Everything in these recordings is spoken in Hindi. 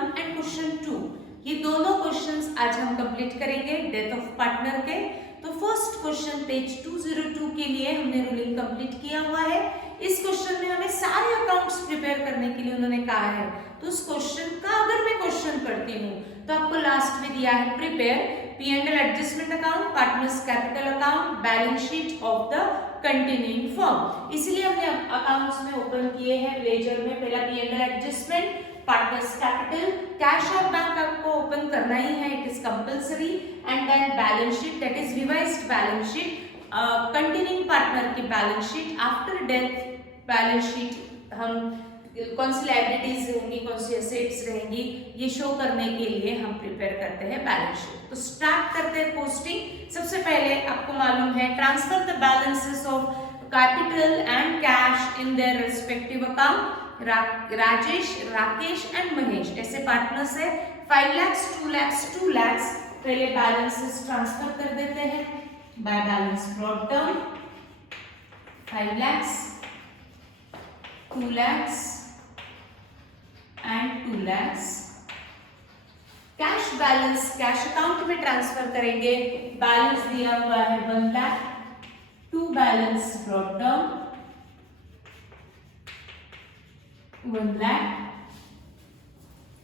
एंड क्वेश्चन 2, ये दोनों क्वेश्चंस आज हम कंप्लीट करेंगे डेथ ऑफ पार्टनर के। तो फर्स्ट क्वेश्चन पेज 202 के लिए हमने रूलिंग कंप्लीट किया हुआ है। इस क्वेश्चन में हमें सारे अकाउंट्स प्रिपेयर करने के लिए उन्होंने कहा है। तो उस क्वेश्चन का अगर मैं क्वेश्चन पढ़ती हूँ तो आपको लास्ट में दिया है prepare P&L adjustment account, partners capital account, balance sheet of the continuing firm. इसलिए हमने अकाउंट्स में ओपन किए हैं लेजर में। पहला P&L adjustment, partners capital, cash और बैंक आपको ओपन करना ही है, it is compulsory, and then balance sheet that is revised balance sheet, continuing partner की balance sheet, after death balance sheet हम कौन सी लायबिलिटीज रहेंगी, कौन सी एसेट्स रहेंगी, ये शो करने के लिए हम प्रिपेयर करते हैं बैलेंस शीट। तो स्टार्ट करते हैं पोस्टिंग। सबसे पहले आपको मालूम है transfer the balances of capital and cash in their respective account. Rajesh, Rakesh and Mahesh ऐसे पार्टनर्स है। 5 लाख, 2 लाख, 2 लाख पहले बैलेंसेस ट्रांसफर कर देते हैं by balance brought down. 5 lakh, 2 lakh and 2 lakh. Cash balance cash account में ट्रांसफर करेंगे। बैलेंस दिया हुआ है 1 lakh, 2 balance brought down 1 lakh.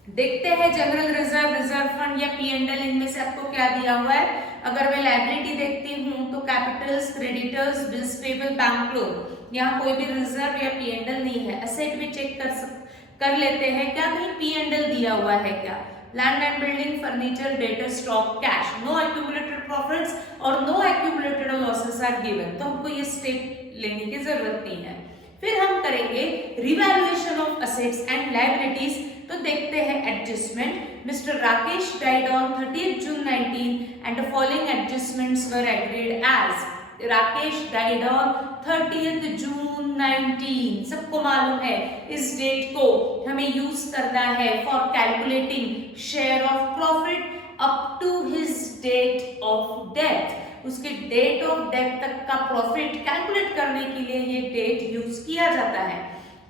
देखते हैं जनरल रिजर्व, रिजर्व फंड या P&L, इनमें से आपको क्या दिया हुआ है। अगर मैं लायबिलिटी देखती हूँ तो Capitals, creditors, bills payable, bank loan, यहाँ कोई भी रिजर्व या P&L नहीं है। एसेट भी चेक कर लेते हैं, क्या कहीं P&L दिया हुआ है क्या। Land and building, furniture, debtor, stock, cash, no accumulated profits और no accumulated losses are given. तो हमको ये स्टेप लेने की जरूरत नहीं है। फिर हम करेंगे revaluation of assets and liabilities. तो देखते हैं adjustment. Mister Rakesh died on 30th June 19 and the following adjustments were agreed as. Rakesh died on 30th June 19। सबको मालूम है इस डेट को हमें यूज करना है for calculating share of profit up to his date of death. उसके डेट ऑफ डेथ तक का प्रॉफिट कैलकुलेट करने के लिए ये डेट यूज किया जाता है।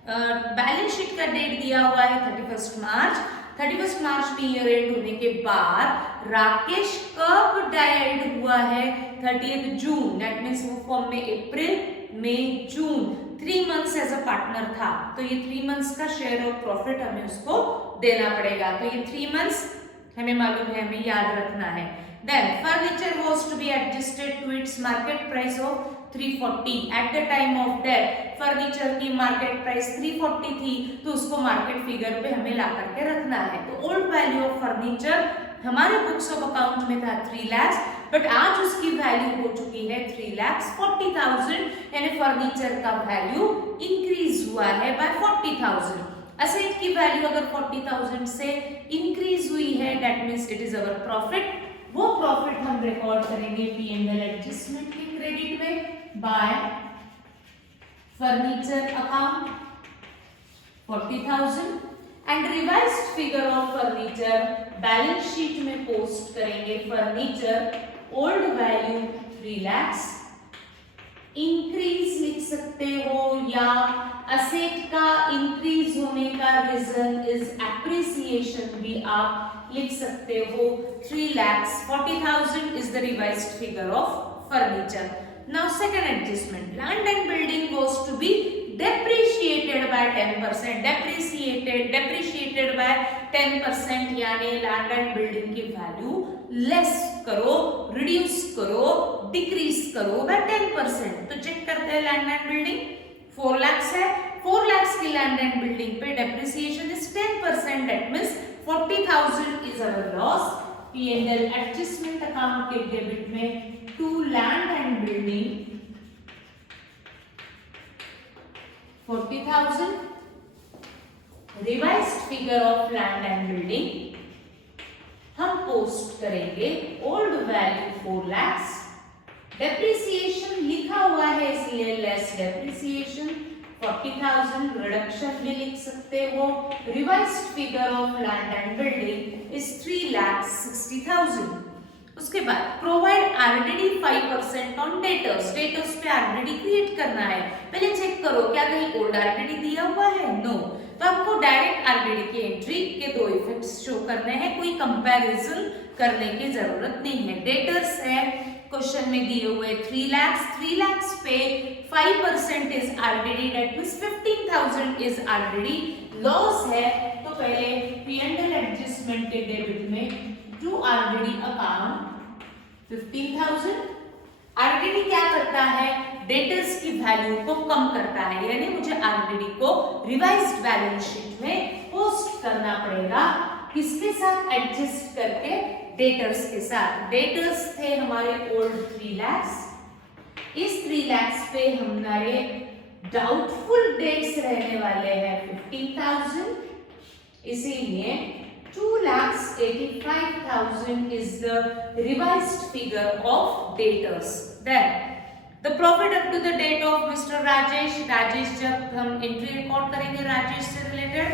बैलेंस शीट का डेट दिया हुआ है 31 मार्च। 31 मार्च में ईयर एंड होने के बाद राकेश कब डाइड हुआ है 30th जून, दैट मींस वो फॉर्म में अप्रैल, मई, जून 3 मंथ्स एज अ पार्टनर था। तो ये 3 मंथ्स का शेयर ऑफ प्रॉफिट हमें उसको देना पड़ेगा। तो ये 3 मंथ्स हमें मालूम है, हमें याद रखना है। Then furniture was to be adjusted to its market price of 340 at the time of death। Furniture की मार्केट प्राइस 340 थी, तो उसको मार्केट फिगर पे हमें ला करके रखना है। तो ओल्ड वैल्यू ऑफ फर्नीचर हमारे बुक्स ऑफ अकाउंट में था 3 लाख, बट आज उसकी वैल्यू हो चुकी है 3,40,000, यानी फर्नीचर का वैल्यू इंक्रीज हुआ है बाय 40,000। असेट की वैल्यू अगर 40,000 से इंक्रीज हुई है, that means it is our profit. वो प्रॉफिट हम रिकॉर्ड करेंगे P&L एडजस्टमेंट के क्रेडिट में bye furniture account 40,000 and revised figure of furniture balance sheet में पोस्ट करेंगे। Furniture old value 3 lakh, increase लिख सकते हो या असेट का इंक्रीज होने का रीजन इज एप्रिसिएशन भी आप लिख सकते हो। 3,40,000 is the revised figure of furniture. Now second adjustment, land and building goes to be depreciated by 10%। depreciated by 10%, यानी land and building की वैल्यू लेस करो, रिड्यूस करो, डिक्रीज करो by 10%। तो चेक करते हैं लैंड एंड बिल्डिंग 4 लाख है। 4 लाख की लैंड एंड बिल्डिंग पे depreciation is 10%, that means 40,000 is our loss। P&L adjustment account के डेबिट में to land and building 40,000, revised figure of land and building हम पोस्ट करेंगे ओल्ड वैल्यू 4 लाख। डेप्रिसिएशन लिखा हुआ है इसलिए लेस डेप्रिसिएशन 40,000, रिडक्शन भी लिख सकते हो। Revised figure of land and building is 3,60,000। उसके बाद provide RDD 5% on debtors. Debtors पे आरडीडी क्रिएट करना है। पहले चेक करो क्या कहीं ओल्ड आरडीडी दिया हुआ है, नो। तो आपको डायरेक्ट आरडीडी की एंट्री के दो इफेक्ट्स शो करने हैं, कोई कंपैरिजन करने की जरूरत नहीं है। डेटर्स है क्वेश्चन में दिए हुए 3 lakhs पे 5% is RDD, that means 15,000 is RDD. Loss है तो पहले P&L एडजस्टमेंट के डेबिट में टू आरडीडी अकाउंट 15,000। आरडीडी क्या करता है, डेटर्स की वैल्यू को कम करता है, यानी मुझे आरडीडी को रिवाइज्ड बैलेंस शीट में पोस्ट करना पड़ेगा, किसके साथ, एडजस्ट करके डेटर्स के साथ। डेटर्स थे हमारे ओल्ड 3 lakhs, इस 3 lakhs पे हमारे डाउटफुल डेट्स रहने वाले हैं 15,000, इसीलिए 2,85,000 is the revised figure of debtors. Then the profit up to the date of Mr. Rajesh जब हम एंट्री रिकॉर्ड करेंगे राजेश से रिलेटेड,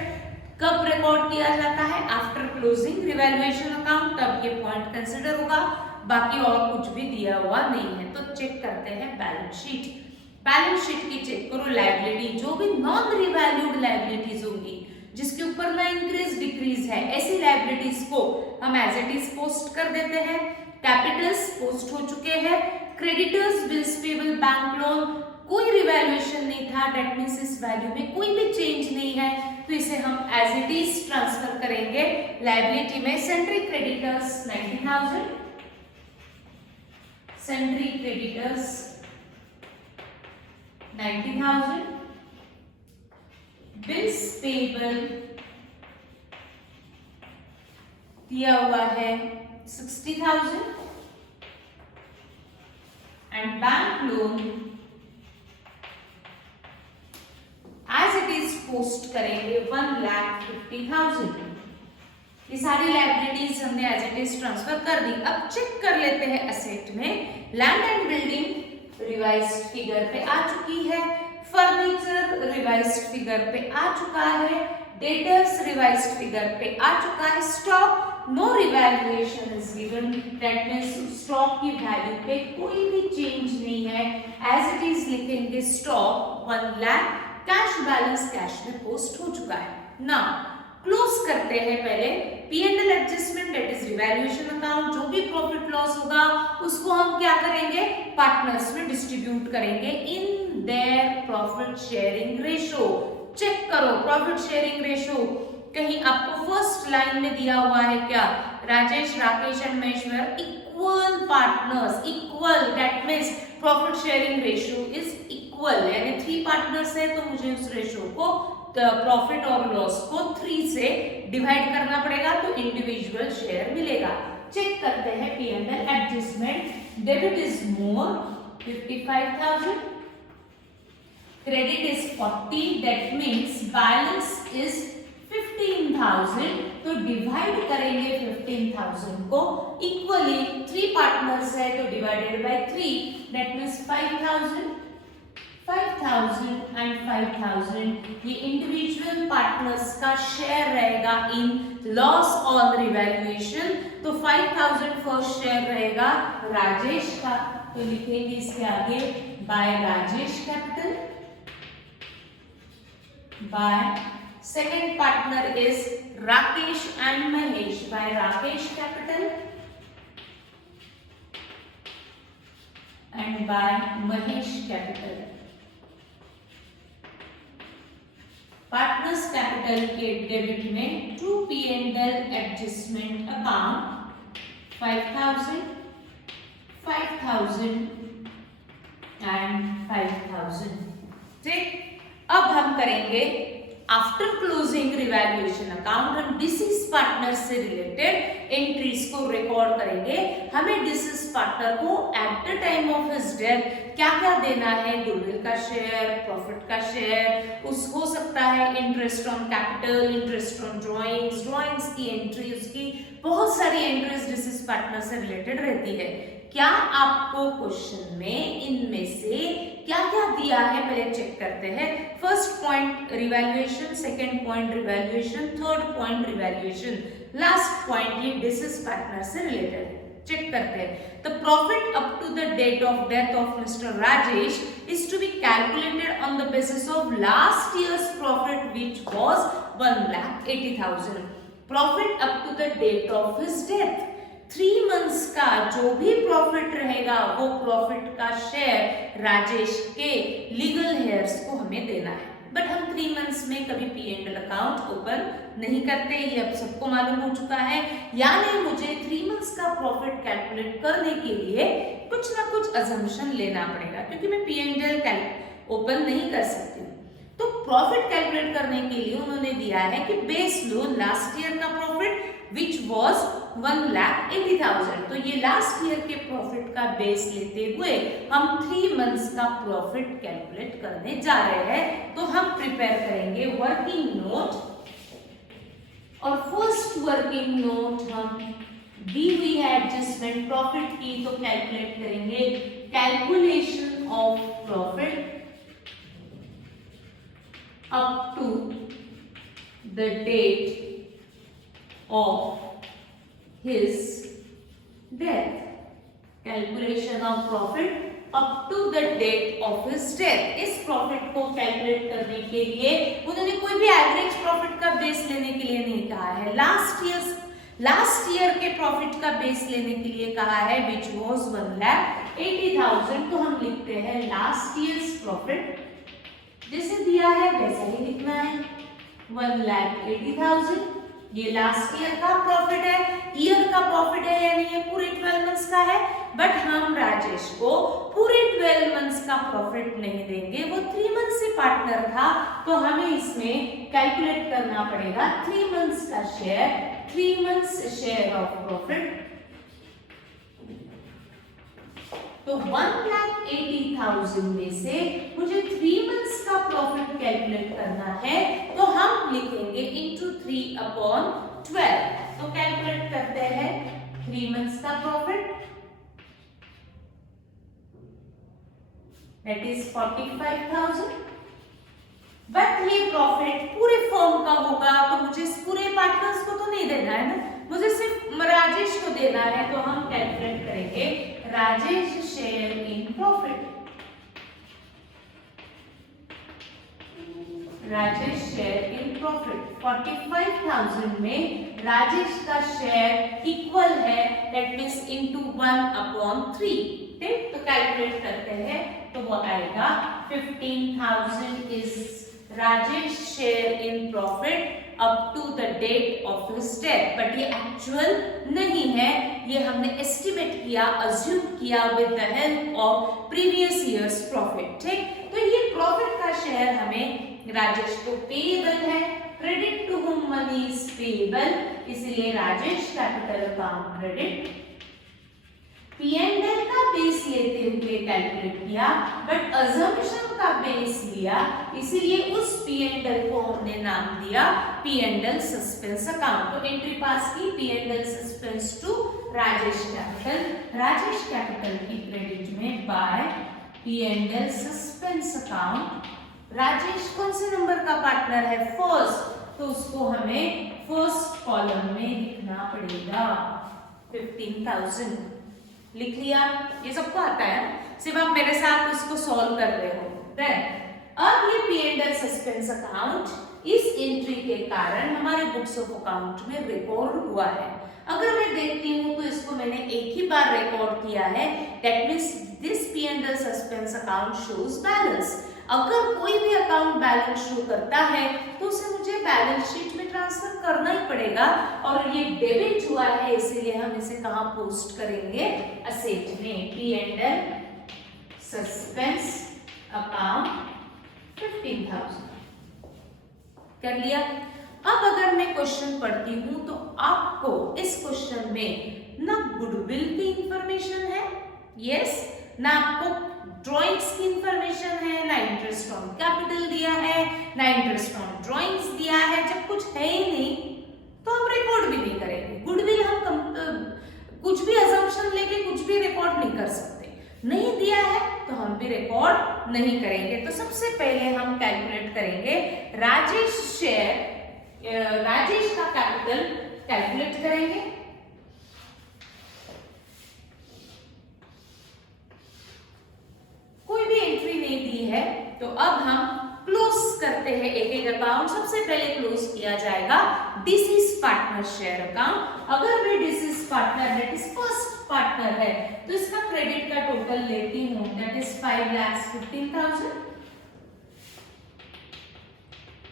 कब रिकॉर्ड किया जाता है, आफ्टर क्लोजिंग रिवैल्यूएशन अकाउंट, तब ये पॉइंट कंसिडर होगा, बाकी और कुछ भी दिया हुआ नहीं है। तो चेक करते हैं बैलेंस शीट। बैलेंस शीट की चेक करो, लायबिलिटी जो भी नॉन रिवैल्यूड लायबिलिटीज होंगी, जिसके ऊपर ना इंक्रीज डिक्रीज है, ऐसी लायबिलिटीज को हम एज इट इज पोस्ट कर देते हैं। कैपिटल्स पोस्ट हो चुके हैं, creditors, bills payable, bank loan, कोई रिवैल्यूएशन नहीं था, दैट मींस इस वैल्यू में कोई भी चेंज नहीं है, तो इसे हम एज इट इज ट्रांसफर करेंगे लायबिलिटी में। Sundry creditors 90,000, sundry creditors 90,000, bills payable दिया हुआ है 60,000 and bank loan as it is post करेंगे 1,50,000। ये सारी लायबिलिटीज हमने एज इट इज ट्रांसफर कर दी। अब चेक कर लेते हैं एसेट में, land and building revised figure पे आ चुकी है, फर्नीचर रिवाइज्ड फिगर पे आ चुका है, डेटर्स रिवाइज्ड फिगर पे आ चुका है, stock no revaluation is given, that means stock की वैल्यू पे कोई भी चेंज नहीं है, एज इट इज लिखेंगे stock 1 lakh, cash balance cash में पोस्ट हो चुका है। नाउ क्लोज करते हैं पहले P&L adjustment, that is revaluation account, जो भी प्रॉफिट लॉस होगा उसको हम क्या करेंगे, पार्टनर्स में डिस्ट्रीब्यूट करेंगे in their profit sharing ratio. Check करो प्रॉफिट शेयरिंग रेशो, कहीं आपको फर्स्ट लाइन में दिया हुआ है क्या, Rajesh, Rakesh and Maheshwar equal partners, equal, that means profit sharing ratio is equal, यानी 3 पार्टनर्स है तो मुझे उस रेशो को, प्रॉफिट और लॉस को 3 से डिवाइड करना पड़ेगा, तो इंडिविजुअल शेयर मिलेगा। चेक करते हैं P&L adjustment, debit is more 55,000, credit is 40, that means balance is 15,000, तो डिवाइड करेंगे 15,000 को इक्वली, 3 पार्टनर्स है तो divided by 3, that means 5,000 and 5,000 ये इंडिविजुअल पार्टनर्स का शेयर रहेगा इन लॉस ऑन रिवैल्यूएशन, तो 5,000 फर्स्ट शेयर रहेगा राजेश का, तो लिखेंगे इसके आगे by Rajesh capital, by second partner is Rakesh and Mahesh, by Rakesh capital and by Mahesh capital. Partners capital के डेबिट में to P&L adjustment account 5,000, 5,000 and 5,000। ठीक, अब हम करेंगे आफ्टर क्लोजिंग रिवैल्यूएशन अकाउंट, हम डिसीज पार्टनर से रिलेटेड एंट्रीज को रिकॉर्ड करेंगे। हमें डिसीज पार्टनर को at the time of his death क्या क्या देना है, गुडविल का शेयर, प्रॉफिट का शेयर, उस हो सकता है interest on capital, interest on drawings, drawings की एंट्री, उसकी बहुत सारी एंट्रीज डिसीज पार्टनर से रिलेटेड रहती है। क्या आपको क्वेश्चन में इनमें से क्या क्या दिया है पहले चेक करते हैं। First point revaluation, second point revaluation, third point revaluation, last point ये डिसीज पार्टनर से रिलेटेड है। चेक करते हैं। The profit up to the date of death of mister Rajesh is to be calculated on the basis of last years profit which was 1,80,000। Profit up to the date of his death, 3 months का जो भी प्रॉफिट रहेगा वो प्रॉफिट का शेयर राजेश के लीगल हेयर्स को हमें देना है। बट हम 3 मंथ्स में कभी P&L अकाउंट ओपन नहीं करते, ये अब सबको मालूम हो चुका है। यानी मुझे 3 मंथ्स का प्रॉफिट कैलकुलेट करने के लिए कुछ ना कुछ अजम्पशन लेना पड़ेगा, क्योंकि मैं P&L ओपन नहीं कर सकती हूँ। तो प्रॉफिट कैलकुलेट करने के लिए उन्होंने दिया है कि बेस लो लास्ट ईयर का प्रॉफिट विच वॉज 1,80,000। तो ये लास्ट ईयर के प्रॉफिट का बेस लेते हुए हम 3 मंथ्स का प्रॉफिट कैलकुलेट करने जा रहे हैं। तो हम प्रिपेयर करेंगे वर्किंग नोट, और फर्स्ट वर्किंग नोट हम दी हुई है एडजस्टमेंट प्रॉफिट की, तो कैलकुलेट करेंगे calculation of profit up to the date of his death, calculation of profit up to the date of his death। इस प्रॉफिट को कैलकुलेट करने के लिए उन्होंने कोई भी एवरेज प्रॉफिट का बेस लेने के लिए नहीं कहा है, लास्ट ईयर के प्रॉफिट का बेस लेने के लिए कहा है विच वॉज 1,80,000। तो हम लिखते हैं लास्ट ईयर्स प्रॉफिट, जैसे दिया है वैसा ही लिखना है 1,80,000। ये लास्ट ईयर का प्रॉफिट है, ईयर का प्रॉफिट है यानी ये पूरे 12 मंथ्स का है। बट हम राजेश को पूरे 12 मंथ्स का प्रॉफिट नहीं देंगे, वो 3 मंथ्स से पार्टनर था, तो हमें इसमें कैलकुलेट करना पड़ेगा 3 मंथ्स का share, 3 months share of profit. तो 1,80,000 में से मुझे 3 मंथ्स का प्रॉफिट कैलकुलेट करना है, तो हम लिखेंगे इंटू 3/12। तो कैलकुलेट करते हैं 3 मंथ्स का प्रॉफिट, दैट इज 45,000। बट ये प्रॉफिट पूरे फर्म का होगा, तो मुझे पूरे पार्टनर्स को तो नहीं देना है ना, मुझे सिर्फ राजेश को देना है। तो हम कैलकुलेट करेंगे Rajesh share in profit, Rajesh share in profit 45,000 में राजेश का शेयर इक्वल है, दैट मींस इनटू 1/3। ठीक, तो कैलकुलेट करते हैं तो वो आएगा 15,000 is Rajesh share in profit up to the date of his death. But ये एक्चुअल नहीं है, ये हमने एस्टिमेट किया, अज्यूम किया with the help of previous years profit. ठीक, तो ये प्रॉफिट का शेयर हमें राजेश को पेएबल है, credit to whom money is payable, इसलिए Rajesh capital account credit. P&L का बेस लेते हुए कैलकुलेट किया, बट अजम्पशन का बेस लिया, इसीलिए उस P&L को हमने नाम दिया P&L सस्पेंस अकाउंट। तो एंट्री पास की P&L suspense to Rajesh capital, Rajesh capital की क्रेडिट में by P&L suspense account. Rajesh कौन से नंबर का पार्टनर है? फर्स्ट, तो उसको हमें फर्स्ट कॉलम में लिखना पड़ेगा 15,000। लिख लिया, ये सबको आता है, सिर्फ आप मेरे साथ इसको सॉल्व कर रहे हो। अब ये P&L सस्पेंस अकाउंट इस एंट्री के कारण हमारे बुक्स ऑफ अकाउंट में रिकॉर्ड हुआ है। अगर मैं देखती हूँ तो इसको मैंने एक ही बार रिकॉर्ड किया है, that means this P&L suspense account shows balance. अगर कोई भी अकाउंट बैलेंस शो करता है तो उसे मुझे बैलेंस शीट में ट्रांसफर करना ही पड़ेगा, और ये डेबिट हुआ है इसीलिए हम इसे कहाँ पोस्ट करेंगे? असेट में। P&L सस्पेंस अकाउंट 15,000 कर लिया। अब अगर मैं क्वेश्चन पढ़ती हूँ तो आपको इस क्वेश्चन में ना गुडविल की इंफॉर्मेशन है, यस, ना आपको ड्राइंग्स की इंफॉर्मेशन है, ना इंटरेस्ट ऑन कैपिटल दिया है, ना इंटरेस्ट ऑन ड्राइंग्स दिया है। जब कुछ है ही नहीं तो हम रिकॉर्ड भी नहीं करेंगे। गुडविल हम कुछ भी अजम्पशन लेके कुछ भी रिकॉर्ड नहीं कर सकते, नहीं दिया है तो हम भी रिकॉर्ड नहीं करेंगे। तो सबसे पहले हम कैलकुलेट करेंगे राजेश शेयर, राजेश का कैपिटल कैलकुलेट करेंगे। तो अब हम क्लोज करते हैं एक एक अकाउंट। सबसे पहले क्लोज किया जाएगा डिसीज पार्टनर शेयर अकाउंट। अगर वे deceased partner that is first partner है तो इसका क्रेडिट का टोटल लेती हूं, दैट इज 5,15,000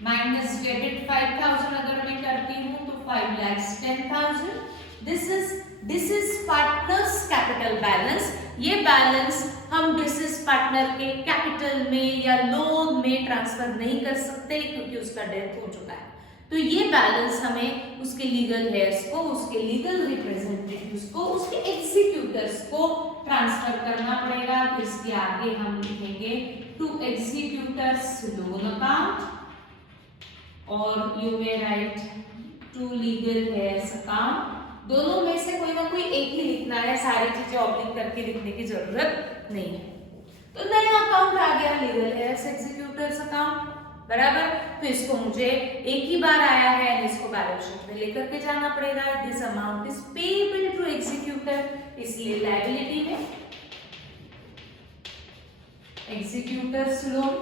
माइनस डेबिट 5,000 अगर मैं करती हूं तो 5,10,000। This is partners capital balance. ये बैलेंस हम डिसीज पार्टनर के कैपिटल में या लोन में ट्रांसफर नहीं कर सकते क्योंकि उसका डेथ हो चुका है। तो ये बैलेंस हमें उसके लीगल हेयर्स को, उसके लीगल रिप्रेजेंटेटिव्स को, उसके एग्जीक्यूटर्स को ट्रांसफर करना पड़ेगा। तो इसके आगे हम लिखेंगे टू एग्जीक्यूटर्स लोन अकाउंट और you may write to legal heirs account. दोनों में से कोई ना कोई एक ही लिखना है, सारी चीजें ऑब्लिक करके लिखने की जरूरत नहीं है। तो नया अकाउंट आ गया लीगल हेयर्स एग्जीक्यूटर्स अकाउंट, बराबर। तो इसको मुझे एक ही बार आया है, इसको बैलेंस शीट में लेकर के जाना पड़ेगा। This amount is payable to executor, इसलिए लायबिलिटी में एग्जीक्यूटर्स लोन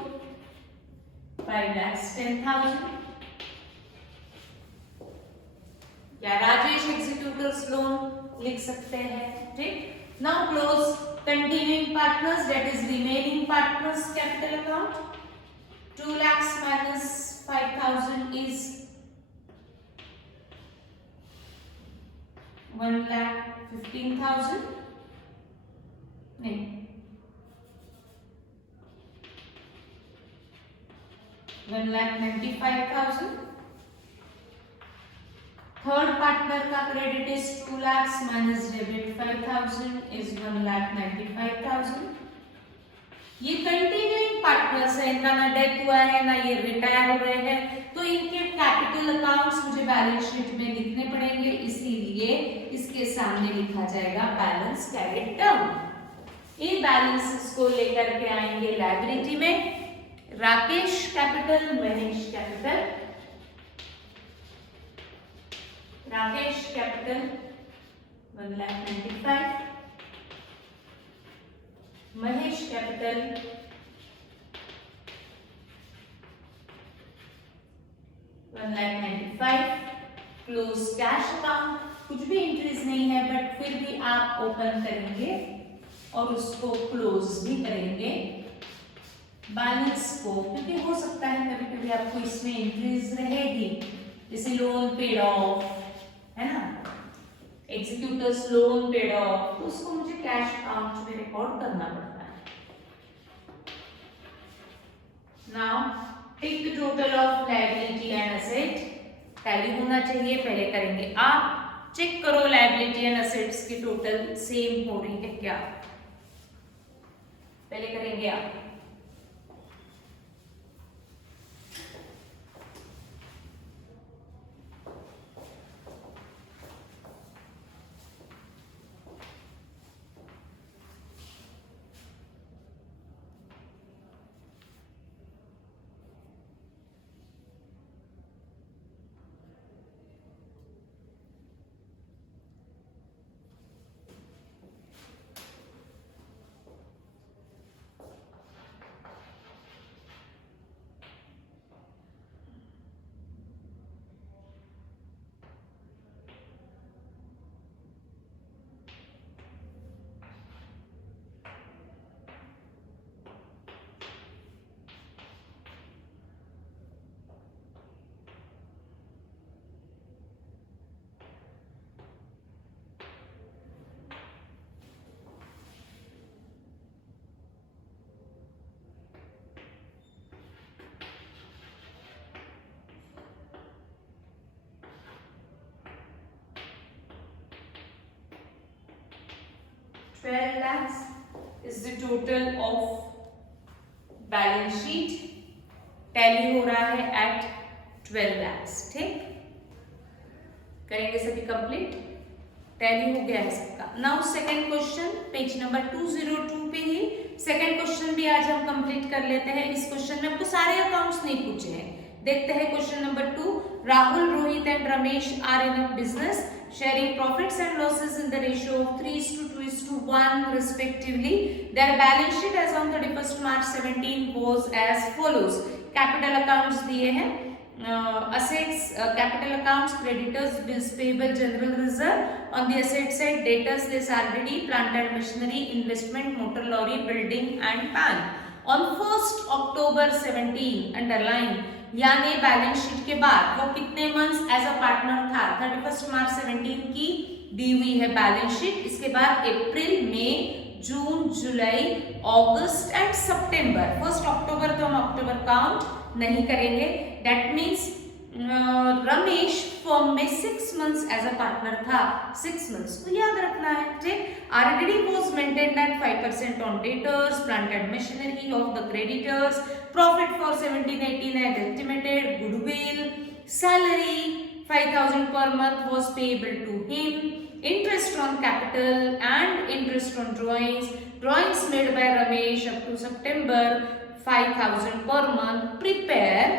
5,10,000 या राजेश एग्जीक्यूटर्स लोन लिख सकते हैं, ठीक। Now close continuing partners that is remaining partners capital account. 2 lakhs minus 5,000 is 1,15,000 नहीं 1,95,000। थर्ड पार्टनर का credit is 2 lakhs minus debit 5,000 is 1,95,000। ये कंटिन्यूइंग पार्टनर्स है, इनका ना डेथ हुआ है ना ये रिटायर हो रहे हैं, तो इनके कैपिटल अकाउंट्स मुझे बैलेंस शीट में लिखने पड़ेंगे, इसीलिए इसके सामने लिखा जाएगा बैलेंस कैरिड डाउन। ये बैलेंसेस को लेकर के आएंगे लायबिलिटी में। Rakesh capital, Mahesh capital. Rakesh capital 1,95,000, Mahesh capital 1,95,000। Close cash account, कुछ भी एंट्रीज नहीं है बट फिर भी आप ओपन करेंगे और उसको क्लोज भी करेंगे बैलेंस को, क्योंकि हो सकता है कभी कभी आपको इसमें एंट्रीज रहेगी, जैसे लोन पेड ऑफ है ना, एग्जीक्यूटर्स लोन पेड ऑफ, तो उसको मुझे कैश अकाउंट में रिकॉर्ड करना पड़ता है। Now take the total of liability and asset. Tally होना चाहिए, पहले करेंगे आप। चेक करो लायबिलिटी एंड एसेट्स की टोटल सेम हो रही है क्या, पहले करेंगे आप। $12 lakhs is the total of balance sheet. Tally हो रहा है एट 12 lakhs, ठीक। करेंगे सभी कंप्लीट, टैली हो गया है सबका। Now second question page number 202 पे ही सेकंड क्वेश्चन भी आज हम कंप्लीट कर लेते हैं। इस क्वेश्चन में आपको सारे अकाउंट्स नहीं पूछे हैं। देखते हैं question number 2। Rahul, Rohit and Ramesh are in a business sharing profits and losses in the ratio of 3:2:1 respectively. Their balance sheet as on 31st March 17 was as follows. Capital accounts दिए हैं, assets, capital accounts, creditors, bills payable, general reserve. On the asset side, debtors less RDD, plant and machinery, investment, motor lorry, building and pan. On 1st October 17 underline, यानी बैलेंस शीट के बाद वो कितने मंथ्स एज अ पार्टनर था, 31 मार्च 17 की दी हुई है बैलेंस शीट। इसके बाद अप्रैल, मई, जून, जुलाई, अगस्त एंड सितंबर। 1 अक्टूबर तो हम अक्टूबर काउंट नहीं करेंगे। दैट मीन्स रमेश फर्म में 6 मंथ्स एज अ पार्टनर था, 6 मंथ्स तो याद रखना है। ठीक, RDD was maintained at 5% on debtors, plant and machinery of the creditors, profit for 17-18 as estimated, goodwill, salary 5,000 per month was payable to him, interest on capital and interest on drawings made by Ramesh up to September 5,000 per month. Prepare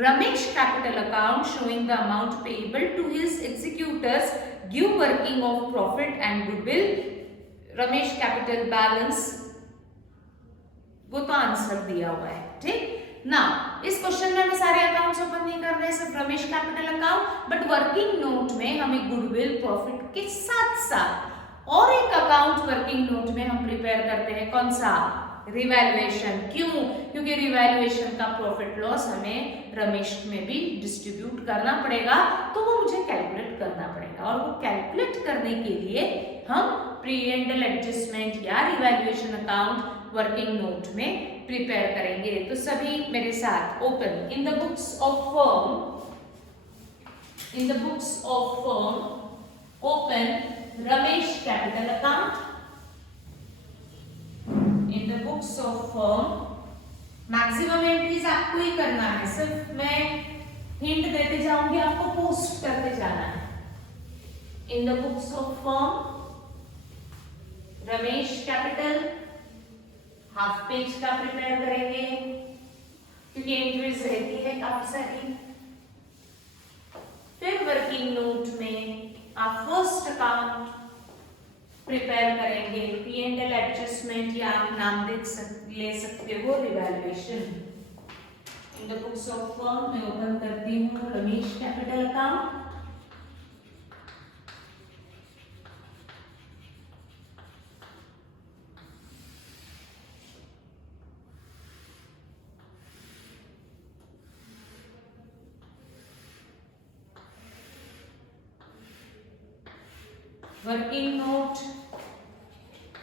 Ramesh capital account showing the amount payable to his executors, give working of profit and goodwill. Ramesh capital balance वो तो आंसर दिया हुआ है। ठीक ना, इस क्वेश्चन में हमें सारे अकाउंट्स ओपन नहीं कर रहे, सिर्फ Ramesh capital account, but working note में हमें गुडविल, प्रॉफिट के साथ साथ और एक अकाउंट वर्किंग नोट में हम प्रिपेयर करते हैं, कौन सा, रिवैल्यूएशन। क्यों? क्योंकि रिवैल्यूएशन का प्रॉफिट लॉस हमें रमेश में भी डिस्ट्रीब्यूट करना पड़ेगा, तो वो मुझे कैलकुलेट करना पड़ेगा, और वो कैलकुलेट करने के लिए हम प्री एंडल एडजस्टमेंट या रिवैल्यूएशन अकाउंट वर्किंग नोट में प्रिपेयर करेंगे। तो सभी मेरे साथ open in the books of firm, open Ramesh capital account. In the books of firm maximum entries आपको ही करना है, सिर्फ मैं हिंट देते जाऊंगी, आपको पोस्ट करते जाना है। In the books of firm Ramesh capital, half page का प्रिपेयर करेंगे क्योंकि एंट्रीज रहती है काफी सारी। फिर वर्किंग नोट में आप फर्स्ट अकाउंट प्रिपेयर करेंगे, पी एंड एल एडजस्टमेंट या आप नाम ले सकते हो revaluation. In the books of firm मैं ओपन करती हूँ Ramesh capital account. Working note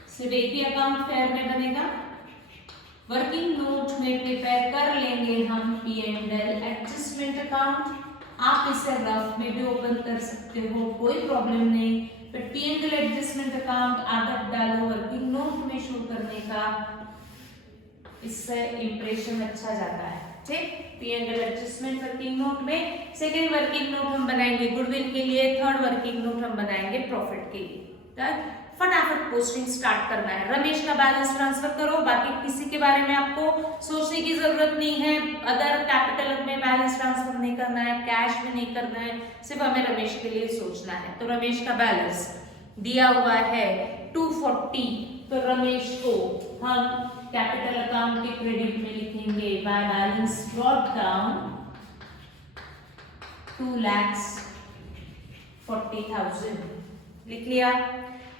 सिर्फ एक ही अकाउंट फेयर में बनेगा। वर्किंग नोट में प्रिपेयर कर लेंगे हम P and L adjustment account. आप इसे रफ में भी ओपन कर सकते हो, कोई प्रॉब्लम नहीं, but P and L adjustment account आदत डालो वर्किंग नोट में शो करने का, इससे इंप्रेशन अच्छा जाता है। ठीक, P and L adjustment working note में। सेकेंड वर्किंग नोट हम बनाएंगे गुडविल के लिए, थर्ड वर्किंग नोट हम बनाएंगे प्रॉफिट के लिए। फटाफट पोस्टिंग स्टार्ट करना है। रमेश का बैलेंस ट्रांसफर करो, बाकी किसी के बारे में आपको सोचने की जरूरत नहीं है। अदर कैपिटल में बैलेंस ट्रांसफर नहीं करना है, कैश में नहीं करना है, सिर्फ हमें रमेश के लिए सोचना है। तो रमेश का बैलेंस दिया हुआ है 240, तो रमेश को हम कैपिटल अकाउंट के क्रेडिट में लिखेंगे बाय बैलेंस ब्रॉट डाउन 2,40,000 लिख लिया।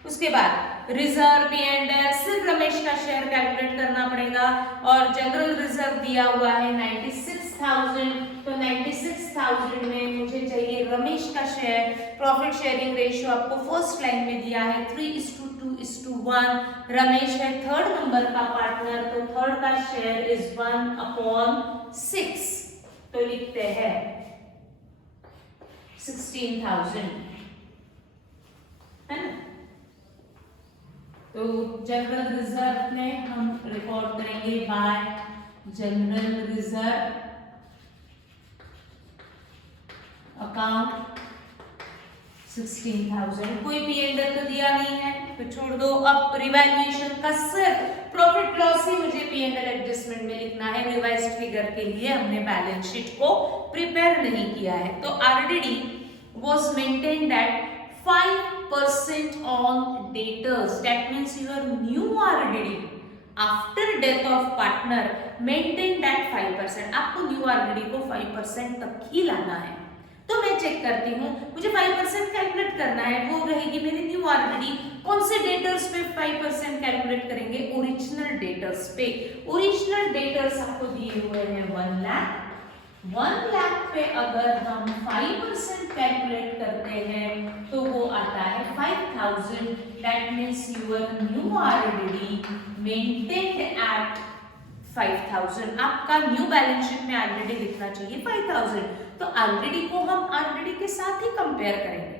उसके बाद रिजर्व पी एंड एल सिर्फ रमेश का शेयर कैलकुलेट करना पड़ेगा, और जनरल रिजर्व दिया हुआ है 96,000, तो 96,000 में मुझे चाहिए रमेश का शेयर। प्रॉफिट शेयरिंग रेशियो आपको फर्स्ट लाइन में दिया है 3:2:1। रमेश है थर्ड नंबर का पार्टनर, तो थर्ड का शेयर इज 1/6, तो लिखते हैं 16,000, है ना। तो जनरल रिजर्व में हम रिकॉर्ड करेंगे बाय जनरल रिजर्व अकाउंट 16,000। कोई पी एंड एल तो दिया नहीं है तो छोड़ दो। अब रिवैल्यूएशन का सिर्फ प्रॉफिट लॉस ही मुझे पी एंड एल एडजस्टमेंट में लिखना है। रिवाइज्ड फिगर के लिए हमने बैलेंस शीट को प्रिपेयर नहीं किया है। तो RDD was maintained at 5% on debtors. That means your new RDD after death of partner maintain that 5%. आपको न्यू RDD को 5% तक ही लाना है। तो मैं चेक करती हूँ, मुझे 5% कैलकुलेट करना है, वो रहेगी मेरी न्यू RDD। कौन से डेटर्स पे 5% कैलकुलेट करेंगे? ओरिजिनल डेटर्स पे। ओरिजिनल डेटर्स आपको दिए हुए हैं 1 लाख। 1 लाख पे अगर हम 5% कैलकुलेट करते हैं तो वो आता है 5000। That means your new RDD maintained at 5000। आपका न्यू बैलेंस शीट में ऑलरेडी दिखना चाहिए 5000। तो ऑलरेडी को हम ऑलरेडी के साथ ही कंपेयर करेंगे।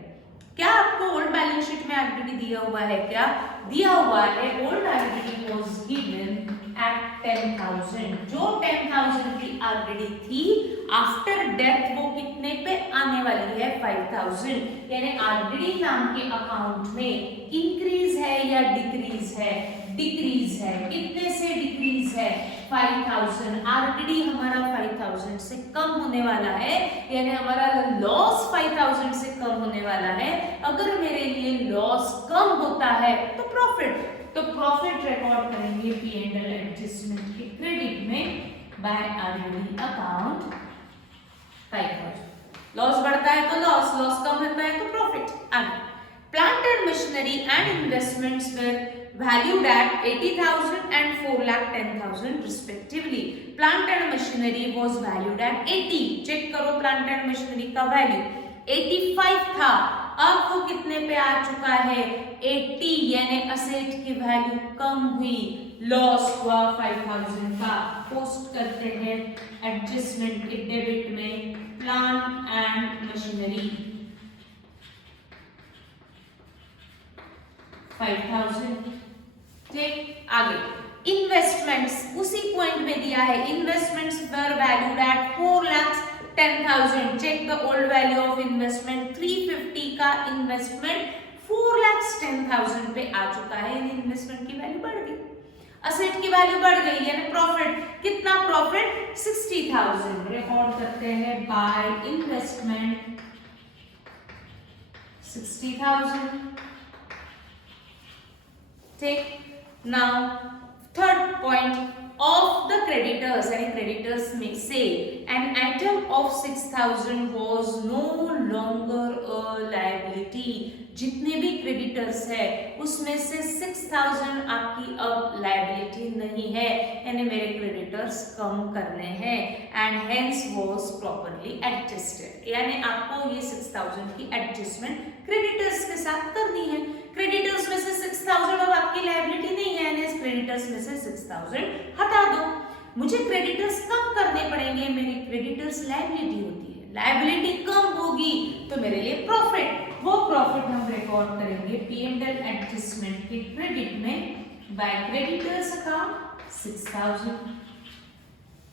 क्या आपको ओल्ड बैलेंस शीट में ऑलरेडी दिया हुआ है? क्या दिया हुआ है? Old already was given at 10000। जो 10000 की ऑलरेडी थी आफ्टर डेथ वो कितने पे आने वाली है? 5000। यानी ऑलरेडी नाम के अकाउंट में इंक्रीज है या डिक्रीज है? डिक्रीज है। कितने से डिक्रीज है? 5000। ऑलरेडी हमारा 5000 से कम होने वाला है, यानी हमारा लॉस 5000 से कम होने वाला है। अगर मेरे लिए लॉस कम होता है तो प्रॉफिट, तो प्रॉफिट रिकॉर्ड करेंगे P&L एडजस्टमेंट के क्रेडिट में बाय ऑलरेडी अकाउंट 5000। लॉस बढ़ता है तो लॉस, लॉस कम होता है तो प्रॉफिट। आगे plant and machinery and investments were valued at 80,000 and 4,10,000 respectively. Plant and machinery was valued at 80. Check करो प्लांट एंड मशीनरी का वैल्यू 85 था, अब वो कितने पे आ चुका है? 80। यानी असेट की वैल्यू कम हुई, लॉस हुआ 5000 का। पोस्ट करते हैं एडजस्टमेंट के डेबिट में प्लांट एंड मशीनरी 5000। ठीक, आगे इन्वेस्टमेंट्स उसी पॉइंट में दिया है। Investments were valued at 4,10,000। Check the old value of investment 350 का इन्वेस्टमेंट 4,10,000 पे आ चुका है, यानी इन्वेस्टमेंट की वैल्यू बढ़ गई, असेट की वैल्यू बढ़ गई, यानी प्रॉफिट कितना? प्रॉफिट 60,000। रिकॉर्ड करते हैं बाय इन्वेस्टमेंट 60,000। ठीक, now third point of the creditors, यानी क्रेडिटर्स में से an item of 6000 was no longer a liability. जितने भी क्रेडिटर्स है उसमें से 6000 आपकी अब लायबिलिटी नहीं है, यानी मेरे क्रेडिटर्स कम करने हैं and hence was properly adjusted. यानी आपको ये 6000 की एडजस्टमेंट क्रेडिटर्स के साथ करनी है। क्रेडिटर्स में से 6000 अब आपकी लायबिलिटी नहीं है, यानी इस क्रेडिटर्स में से 6000 हटा दो। मुझे क्रेडिटर्स कम करने पड़ेंगे, मेरी क्रेडिटर्स लायबिलिटी होती है, लायबिलिटी कम होगी तो मेरे लिए प्रॉफिट, वो प्रॉफिट हम रिकॉर्ड करेंगे P&L एडजस्टमेंट के क्रेडिट में by creditors account 6000।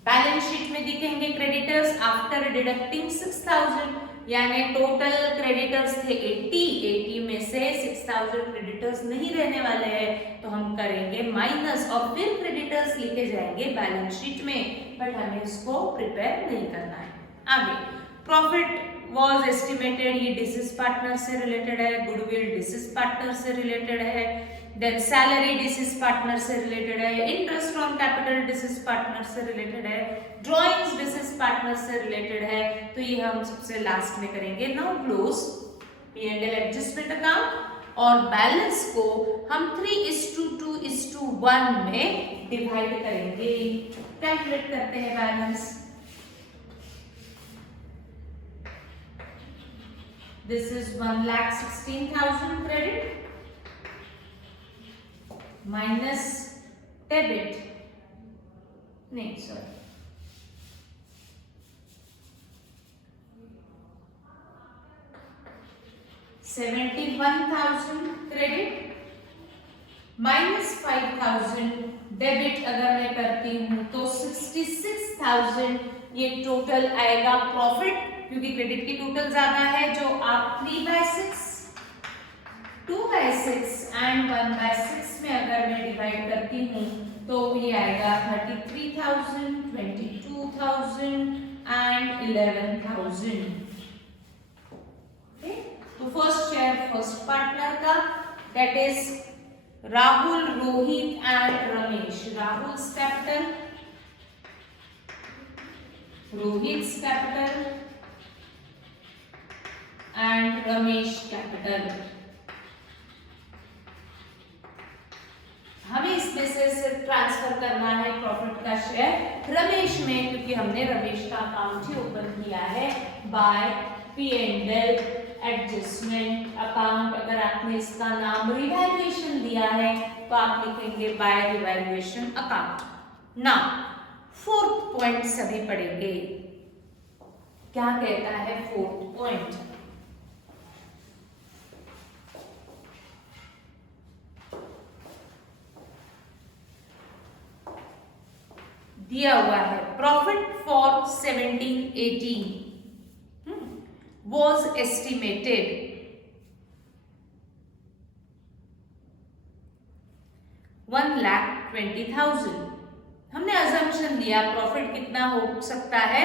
Balance sheet में दिखेंगे क्रेडिटर्स आफ्टर डिडक्टिंग 6000, यानी टोटल क्रेडिटर्स थे 80 में से 6000 क्रेडिटर्स नहीं रहने वाले हैं, तो हम करेंगे माइनस और फिर क्रेडिटर्स लिखे जाएंगे बैलेंस शीट में, बट हमें इसको प्रिपेयर नहीं करना है। आगे प्रॉफिट वाज एस्टिमेटेड, ये डिसीज पार्टनर से रिलेटेड है, गुडविल डिसीज पार्टनर से रिलेटेड है, देन सैलरी डिसीज पार्टनर से रिलेटेड है, interest on capital disease partner से रिलेटेड है, ड्राइंग्स डिसीज पार्टनर से रिलेटेड है, तो ये हम सबसे लास्ट में करेंगे। Now close P&L adjustment account और बैलेंस को हम 3:2:1 में डिवाइड करेंगे। कैलकुलेट करते हैं balance. This is 1,16,000 credit minus debit. नहीं sorry. $71,000 credit minus 5,000 डेबिट अगर मैं करती हूँ तो 66,000 ये टोटल आएगा प्रॉफिट, क्योंकि क्रेडिट की टोटल ज्यादा है, जो आप 3/6, 2/6 एंड 1/6 में अगर मैं डिवाइड करती हूँ तो ये आएगा 33,000, 22,000 एंड 11,000। तो फर्स्ट शेयर फर्स्ट पार्टनर का, that is Rahul, Rohit and Ramesh. Rahul's capital, रोहित's capital and रमेश कैपिटल. हमें इसमें से ट्रांसफर करना है प्रॉफिट का शेयर रमेश में, क्योंकि हमने रमेश का अकाउंट ही ओपन किया है बाय P&L एडजस्टमेंट अकाउंट. अगर आपने इसका नाम रिवैल्यूएशन दिया है तो आप लिखेंगे by revaluation account. Now fourth point सभी पढ़ेंगे. क्या कहता है फोर्थ पॉइंट? दिया हुआ है प्रॉफिट फॉर 17-18 was estimated $1,20,000. हमने अजम्पशन दिया प्रॉफिट कितना हो सकता है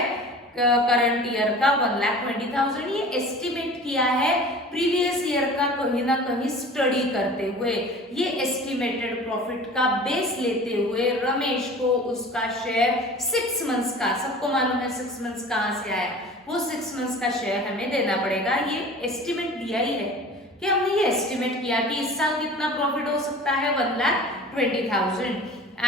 करंट ईयर का 1,20,000. ये एस्टिमेट किया है प्रीवियस ईयर का कहीं ना कहीं स्टडी करते हुए. ये एस्टिमेटेड प्रॉफिट का बेस लेते हुए रमेश को उसका शेयर 6 मंथ्स का, सबको मालूम है 6 मंथ्स कहां से आया, वो 6 मंथ्स का शेयर हमें देना पड़ेगा. ये एस्टिमेट दिया ही है कि हमने ये एस्टिमेट किया कि इस साल कितना प्रॉफिट हो सकता है 1,20,000.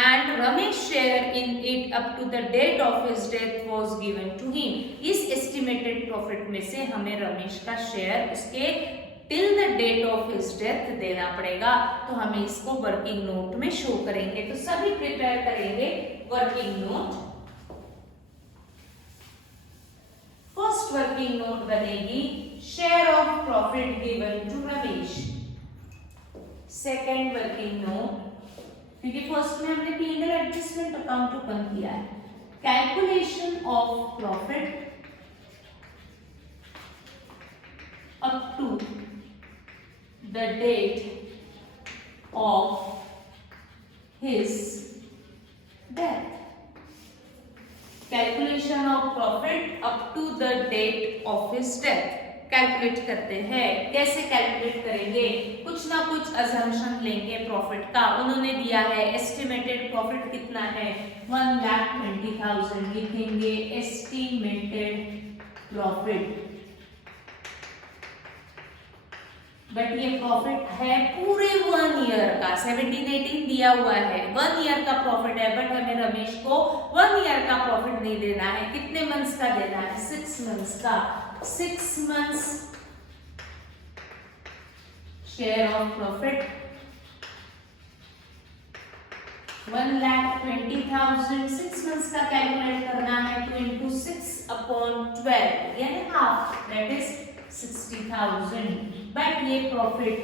And Ramesh share in it up to the date of his death was given to him. इस estimated profit में से हमें रमेश का शेयर उसके till the date of his death देना पड़ेगा. तो हमें इसको वर्किंग नोट में शो करेंगे. तो सभी प्रिपेयर करेंगे working note. First working note बनेगी share of profit given to Ramesh. Second working note, क्योंकि फर्स्ट में हमने P&L एडजस्टमेंट अकाउंट ओपन किया है, calculation of profit up to the date of his death. Calculation of profit up to the date of his death calculate करते हैं. कैसे कैलकुलेट करेंगे? कुछ ना कुछ अजम्पशन लेंगे प्रॉफिट का. उन्होंने दिया है एस्टिमेटेड प्रॉफिट कितना है 1,20,000. लिखेंगे एस्टिमेटेड प्रॉफिट. बट ये प्रॉफिट है पूरे 1 ईयर का. 17-18 दिया हुआ है, 1 ईयर का प्रॉफिट है. बट हमें रमेश को 1 ईयर का प्रॉफिट नहीं देना है. कितने मंथ्स का देना है? 6 मंथ्स का. 6 months share of profit 1,20,000. 6 months का कैलकुलेट करना है तो into 6/12 यानी हाफ, that is 60,000. बट ये प्रॉफिट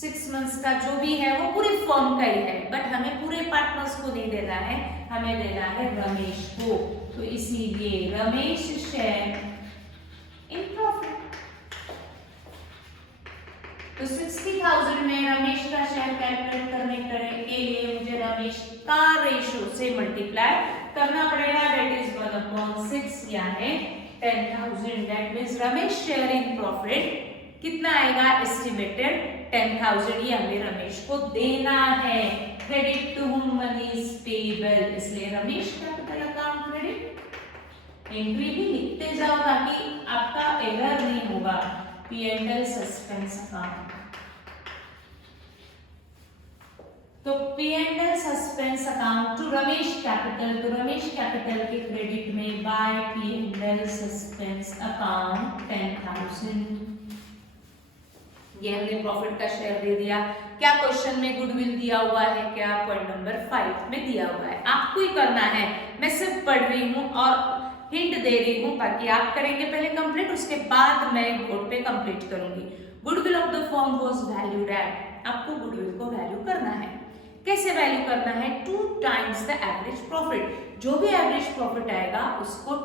6 मंथ्स का जो भी है वो पूरी फर्म का ही है. बट हमें पूरे पार्टनर्स को नहीं देना है, हमें देना है रमेश को. तो इसीलिए रमेश शेयर इन प्रॉफिट. तो 60,000 में रमेश का शेयर कैलकुलेट करने के लिए मुझे रमेश का रेशो से मल्टीप्लाई करना पड़ेगा. दैट इज 1/6 यानी 10,000. That means Ramesh share in profit कितना आएगा? एस्टिमेटेड 10,000. ये हमें रमेश को देना है. Credit to whom money is payable, इसलिए Ramesh capital account credit. Entry भी लिखते जाओ ताकि आपका एरर नहीं होगा. P&L suspense account. तो P&L suspense account to Ramesh capital. तो रमेश कैपिटल के क्रेडिट में बाय P&L सस्पेंस अकाउंट 10,000. ये हमने प्रॉफिट का शेयर दे दिया. क्या क्वेश्चन में गुडविल दिया हुआ है? क्या पॉइंट नंबर 5 में दिया हुआ है. आपको ही करना है. मैं सिर्फ पढ़ रही हूँ और हिंट दे रही हूँ ताकि आप करेंगे पहले कंप्लीट, उसके बाद मैं बोर्ड पे कंप्लीट करूंगी. Goodwill of the firm was valued at. आपको गुडविल को वैल्यू करना है. कैसे वैल्यू करना है? 2 times द एवरेज प्रॉफिट. जो भी एवरेज प्रॉफिट आएगा उसको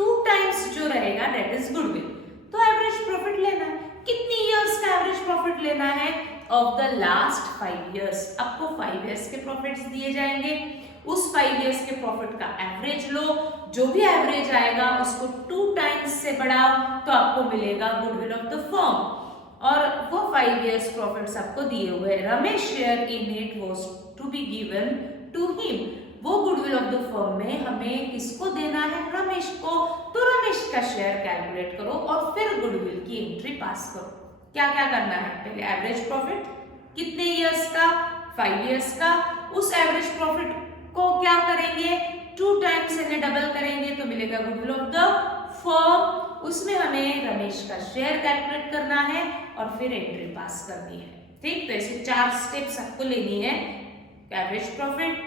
2 times जो रहेगा दैट इज गुडविल. तो एवरेज प्रॉफिट लेना है. कितनी इयर्स का एवरेज प्रॉफिट लेना है? Of the last 5 years. आपको 5 years के प्रॉफिट्स दिए जाएंगे. उस 5 years के प्रॉफिट का एवरेज लो. जो भी एवरेज आएगा उसको 2 times से बढ़ाओ तो आपको मिलेगा गुडविल ऑफ द फर्म. और वो 5 years प्रॉफिट्स आपको दिए हुए हैं। Ramesh share in it was to be given to him. वो गुडविल ऑफ द फर्म में हमें किसको देना है? रमेश को। तो रमेश का शेयर कैलकुलेट करो और फिर गुडविल की एंट्री पास करो। क्या क्या करना है? पहले एवरेज प्रॉफिट कितने ईयर्स का? 5 years का। उस एवरेज प्रॉफिट को क्या करेंगे? 2 times इन्हें डबल करेंगे तो मिलेगा गुडविल ऑफ द फर्म। उसमें हमें रमेश का शेयर कैलकुलेट करना है और फिर एंट्री पास करनी है। ठीक, तो ऐसे 4 स्टेप्स आपको लेनी है। Average profit,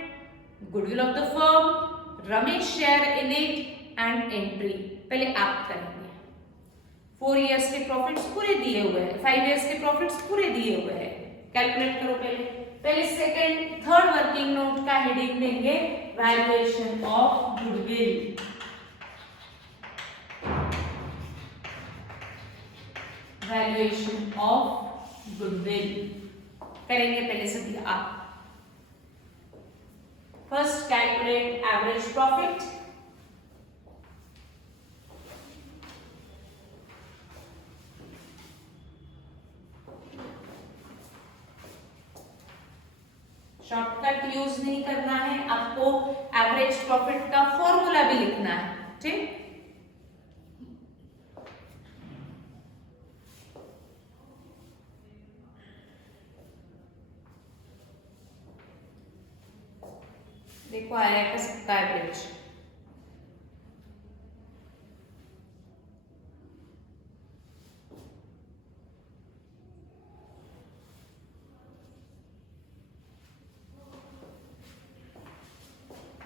goodwill of the firm, Ramesh share in it and entry. पहले आप करेंगे। 4 years के प्रॉफिट्स पूरे दिए हुए हैं, 5 years के प्रॉफिट्स पूरे दिए हुए हैं। कैलकुलेट करो पहले सेकंड थर्ड वर्किंग नोट का हेडिंग देंगे valuation of goodwill. Valuation of goodwill करेंगे पहले सभी आप। First calculate average profit. Shortcut use नहीं करना है आपको, एवरेज प्रॉफिट का फॉर्मूला भी लिखना है। ठीक, देखो आया का सबका एवरेज।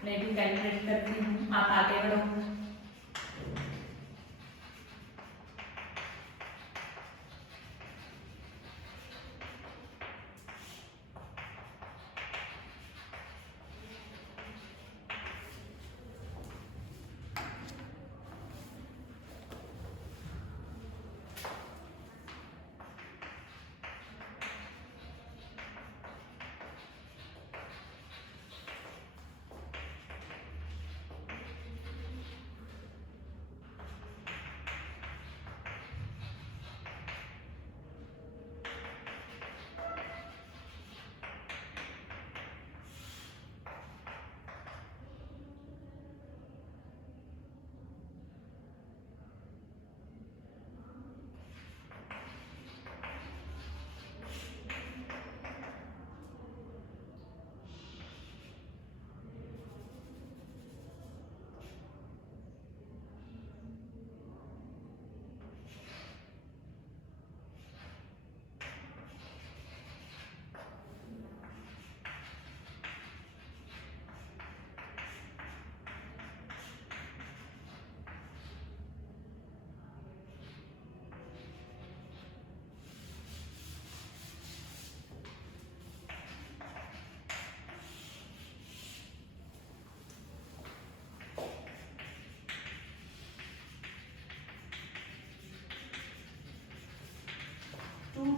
मैं भी कैलकुलेट करती हूँ, आप आगे बढ़ो।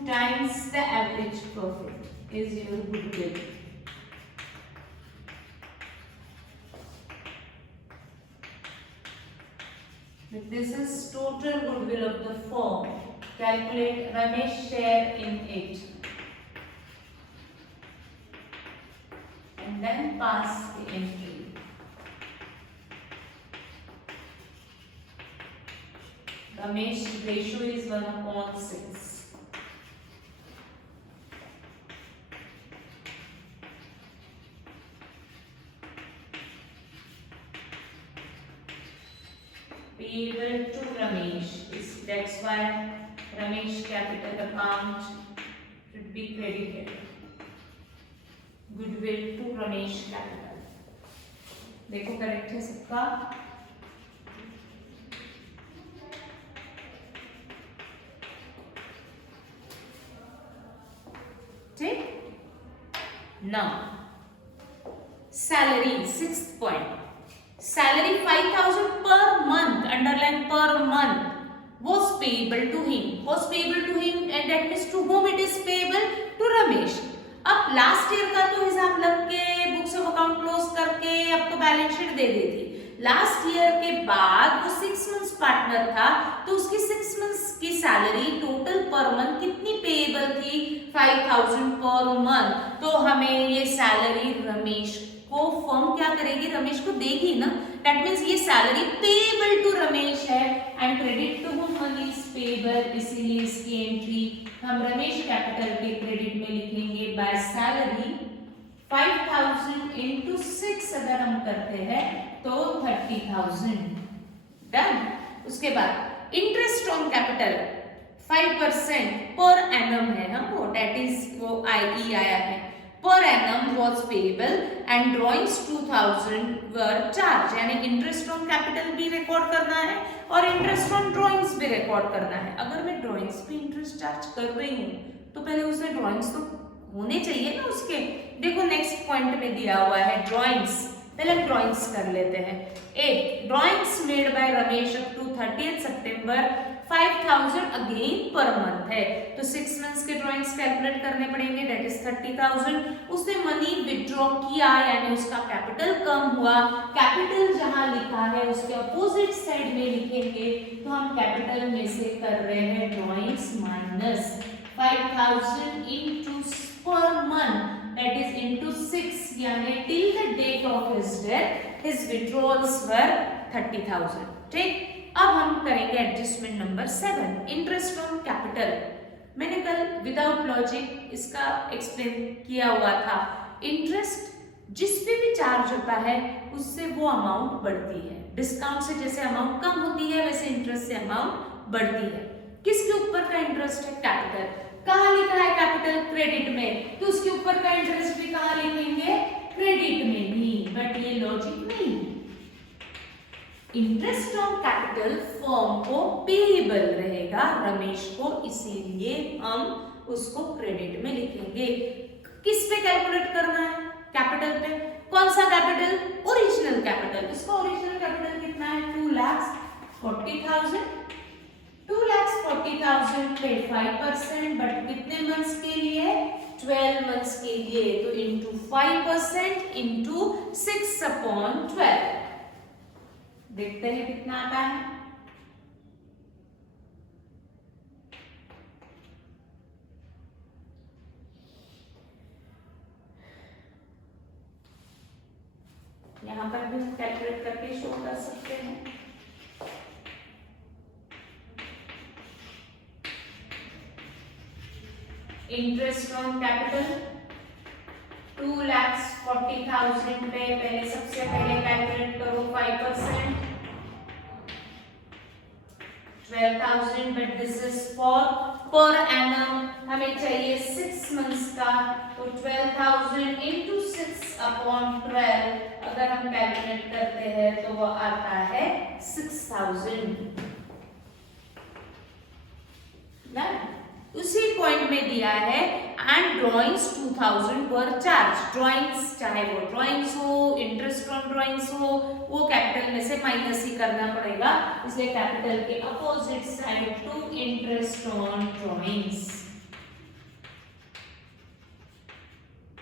Times the average profit is your goodwill. This is total goodwill of the firm. Calculate Ramesh share in it and then pass the entry. Ramesh ratio is 1/6. Payable to Ramesh is, that's why Ramesh capital account should be credited. Goodwill to Ramesh capital. देखो करेक्ट है सबका। ठीक, now salary 6th point. Salary 5,000 per month, underline per month, was payable to him. Was payable to him, and that means to whom it is payable? To Ramesh. अब लास्ट ईयर का तो हिसाब लग के बुक्स ऑफ अकाउंट क्लोज करके आपको बैलेंस शीट दे दी थी। लास्ट ईयर के बाद वो 6 मंथ्स पार्टनर था, तो उसकी 6 मंथ्स की सैलरी टोटल पर मंथ कितनी पेएबल थी, 5000 पर मंथ। तो हमें ये सैलरी रमेश को फर्म क्या करेगी, रमेश को देगी ना, दैट मीन्स ये सैलरी पेएबल टू रमेश है and credit to whom money is payable, इसीलिए इसकी एंट्री हम रमेश कैपिटल के क्रेडिट में लिखेंगे बाय सैलरी 5000 इंटू 6 अगर हम करते हैं तो 30,000 डन। उसके बाद interest on capital 5% per annum है हमको, दैट इज वो आई आया है, per annum was payable and drawings 2000 were charge, यानी इंटरेस्ट ऑन कैपिटल भी रिकॉर्ड करना है और इंटरेस्ट ऑन ड्राइंग्स भी रिकॉर्ड करना है। अगर मैं ड्राइंग्स पे इंटरेस्ट चार्ज कर रही हूँ तो पहले उससे ड्राइंग्स तो होने चाहिए ना उसके। देखो नेक्स्ट पॉइंट में दिया हुआ है ड्राइंग्स, पहले हम ड्राइंग्स कर लेते हैं। 8 drawings made by Ramesh up to 30 सितंबर 5000 अगेन पर मंथ है, तो 6 मंथ्स के ड्राइंग्स कैलकुलेट करने पड़ेंगे, दैट इज 30,000। उसने मनी विथड्रॉ किया यानी उसका कैपिटल कम हुआ, कैपिटल जहां लिखा है उसके अपोजिट साइड में लिखेंगे, तो हम कैपिटल में से कर रहे हैं drawings minus 5000 into per month, that is into 6, यानी till the date of his death his withdrawals were 30,000। ठीक, अब हम करेंगे adjustment number 7, interest on capital. मैंने कल विदाउट लॉजिक इसका एक्सप्लेन किया हुआ था। इंटरेस्ट जिस पे भी चार्ज होता है उससे वो अमाउंट बढ़ती है, डिस्काउंट से जैसे अमाउंट कम होती है वैसे इंटरेस्ट से अमाउंट बढ़ती है। किसके ऊपर का इंटरेस्ट है, कैपिटल। कहाँ लिखा है कैपिटल, क्रेडिट में, तो उसके ऊपर का इंटरेस्ट भी कहाँ लिखेंगे, क्रेडिट में भी, बट ये लॉजिक नहीं। इंटरेस्ट ऑन कैपिटल फर्म को पेएबल रहेगा रमेश को, इसीलिए हम उसको क्रेडिट में लिखेंगे। किस पे कैलकुलेट करना है, कैपिटल पे। कौन सा कैपिटल, ओरिजिनल कैपिटल। इसका ओरिजिनल कैपिटल कितना है, 2,40,000। 2,40,000 पे 5%, बट कितने मंथ्स के लिए, 12 मंथ्स के लिए, तो इंटू 5% इंटू 6/12, देखते हैं कितना आता है। यहां पर भी हम कैलकुलेट करके शो कर सकते हैं। इंटरेस्ट ऑन कैपिटल 2,40,000 पे पहले सबसे पहले कैलकुलेट करो 5%, 12,000, but this is for per annum, हमें चाहिए 6 मंथ्स का, तो 12,000 इंटू 6/12 अगर हम कैलकुलेट करते हैं तो वो आता है 6,000। उसी पॉइंट में दिया है एंड ड्राइंग्स 2,000 पर चार्ज। ड्राइंग्स चाहे वो ड्राइंग्स हो, इंटरेस्ट ऑन ड्राइंग्स हो, वो कैपिटल में से माइनस ही करना पड़ेगा, इसलिए कैपिटल के opposite side to interest on drawings.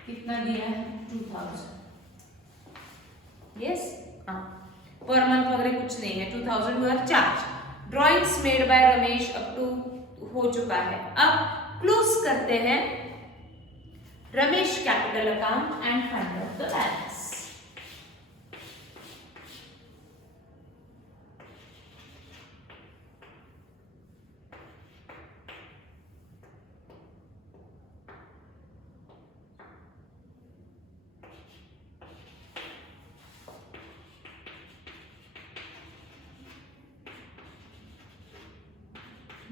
कितना दिया है, 2,000। यस, हाँ, पर मंथ वगैरह कुछ नहीं है, 2,000 पर charge. Drawings made by Ramesh up to हो चुका है। अब क्लोज करते हैं Ramesh capital account and find out the balance.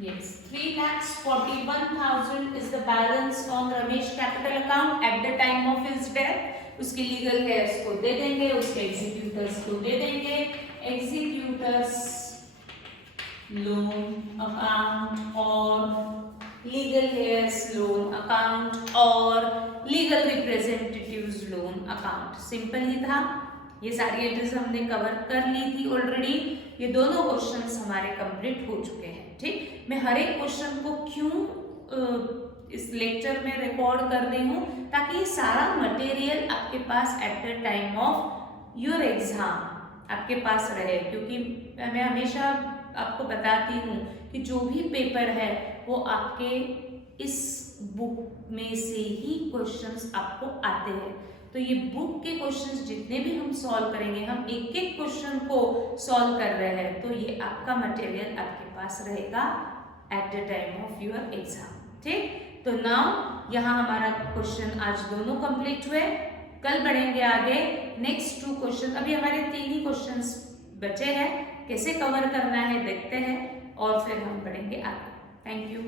Yes, 3,41,000 is the balance on Ramesh capital account at the time of his death। उसके लीगल हेयर्स को दे देंगे, उसके एग्जीक्यूटर्स को दे देंगे। एग्जीक्यूटर्स लोन अकाउंट और लीगल हेयर्स लोन अकाउंट और legal representatives loan account. Simple ही था, ये सारी एंट्रीज हमने कवर कर ली थी ऑलरेडी। ये दोनों क्वेश्चंस हमारे कंप्लीट हो चुके हैं। ठीक, मैं हर एक क्वेश्चन को क्यों इस लेक्चर में रिकॉर्ड कर रही हूँ, ताकि ये सारा मटेरियल आपके पास at the time of your exam आपके पास रहे, क्योंकि मैं हमेशा आपको बताती हूँ कि जो भी पेपर है वो आपके इस बुक में से ही क्वेश्चंस आपको आते हैं। तो ये बुक के क्वेश्चंस जितने भी हम सॉल्व करेंगे, हम एक एक क्वेश्चन को सॉल्व कर रहे हैं, तो ये आपका मटेरियल आपके पास रहेगा eight the time of your exam. ठीक, तो नाउ यहाँ हमारा क्वेश्चन आज दोनों कंप्लीट हुए। कल बढ़ेंगे आगे नेक्स्ट 2 क्वेश्चन। अभी हमारे 3 ही क्वेश्चंस बचे हैं, कैसे कवर करना है देखते हैं और फिर हम बढ़ेंगे आगे। Thank you.